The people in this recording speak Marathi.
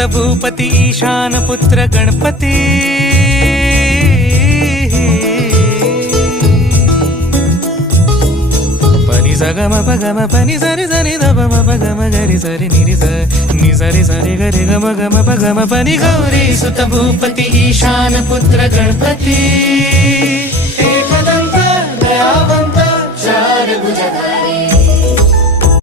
सुत भूपती ईशान पुत्र गणपती पनी सा ग म प ग म प नि सा रे सा रे ध प म प ग म ग रे सा रे नि रे सा नि सा रे ग रे ग म प ग म प नि गौरी सुत भूपती ईशान पुत्र गणपती एकदंत दयावंत चार भुजधारी